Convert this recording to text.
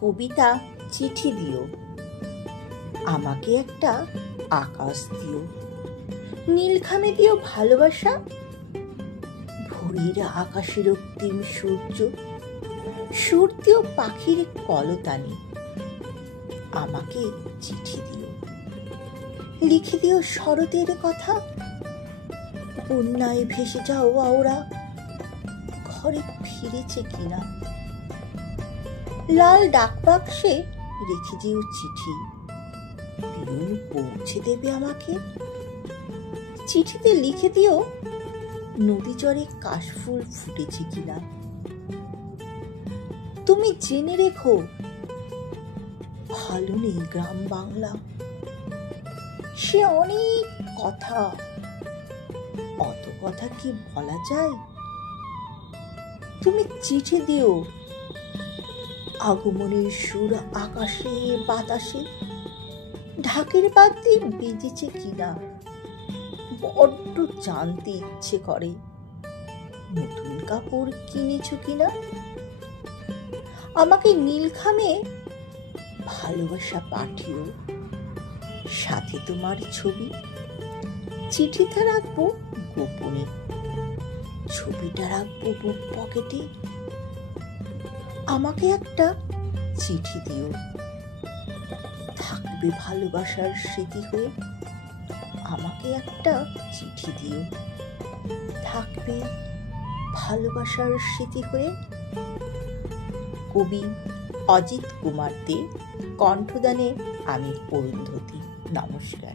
কবিতা চিঠি দিও, আমাকে একটা আকাশ দিও, নীলখামে দিও ভালোবাসা, ভোরের আকাশের রক্তিম সূর্য, সুর দিও পাখির কলতানি, আমাকে চিঠি দিও, লিখে দিও শরতের কথা, বন্যায় ভেসে যাও আওরা, ঘরে ফিরেছে কিনা, লাল ডাকবাক্সে রেখে দিও চিঠি, দিন পৌঁছে দেবে আমাকে, চিঠিতে লিখে দিও নদী চরে কাশফুল ফুটেছে কিনা। তুমি জেনে রেখো ভালো নেই গ্রাম বাংলা, সে অনেক কথা, অত কথা কি বলা যায়। তুমি চিঠি দিও আগমনের সুর আকাশে বাতাসে, ঢাকের বাদ্যে বেজেছে কিনা, বড্ড জানতে ইচ্ছে করে নতুন কাপড় কিনেছ কিনা। আমাকে নীলখামে ভালোবাসা পাঠিও, সাথে তোমার ছবি, চিঠিটা রাখবো গোপনে, ছবিটা রাখবো বুক পকেটে, আমাকে একটা চিঠি দিও, থাকবে ভালোবাসার স্মৃতি হয়ে, আমাকে একটা চিঠি দিও, থাকবে ভালোবাসার স্মৃতি হয়ে। কবি অজিত কুমার দে, কণ্ঠদানে আমি অরুন্ধতী। নমস্কার।